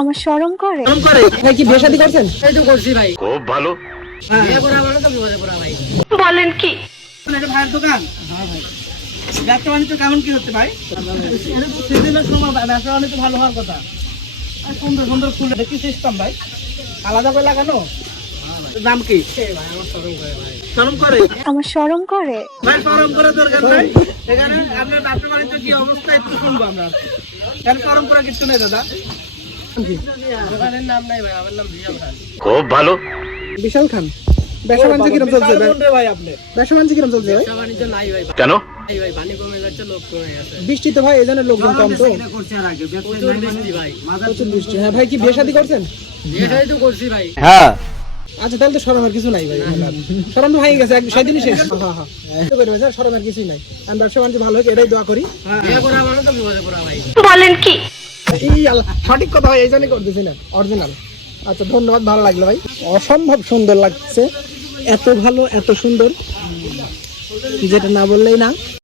আমার শরম করে। ভাই কি বিয়ে শাদী করছেন? এই তো করছি ভাই। খুব ভালো। বিয়ে করা মানে তো বিপদে পড়া ভাই। বলেন কি? এটা ভাইয়ের দোকান। হ্যাঁ ভাই। ব্যবসা বাণিজ্য কেমন কি হচ্ছে ভাই? এটা তো সিজনের সময় ব্যবসা বাণিজ্য ভালো হওয়ার কথা। আর সুন্দর সুন্দর ফুল কি সিস্টেম ভাই? আলাদা করে লাগানো? নাম কি? শরম করে। আমার শরম করে। ভাই শরম করে দরকার নাই। এখানে আপনার ব্যবসা বাণিজ্য কি অবস্থা একটু শুনবো আমরা। কেন শরম করা কিছু নেই দাদা? দোকানের নাম নাই ভাই, আমার নাম বিশাল খান। খুব ভালো। বিশাল খান। ব্যবসা বাণিজ্য কিরকম চলছে ভাই? আপনি ব্যবসা বাণিজ্য কিরকম চলছে ভাই? ব্যবসা বাণিজ্য নাই ভাই। কেন? নাই ভাই, পানি কমে যাচ্ছে, লোক কমে গেছে। বৃষ্টি তো ভাই এই জন্য লোকজন কম তো। প্রচুর বৃষ্টি ভাই। প্রচুর বৃষ্টি। হ্যাঁ ভাই কি বিয়ে শাদী করছেন? বিয়ে শাদী তো করছি ভাই। হ্যাঁ। আচ্ছা তাহলে তো শরমের কিছু নাই ভাই। শরম তো হয়ে গেছে সেদিনই শেষ। হ্যাঁ হ্যাঁ শরমের কিছুই নাই। আমি ব্যবসা বাণিজ্য ভালো হোক এটাই দোয়া করি। বিয়ে করা মানে তো বিপদে পড়া ভাই। বলেন কি? এই সঠিক কথা ভাই এই জন্যই করতেছি না অরিজিনাল। আচ্ছা ধন্যবাদ, ভালো লাগলো ভাই। অসম্ভব সুন্দর লাগছে, এত ভালো এত সুন্দর যেটা না বললেই না।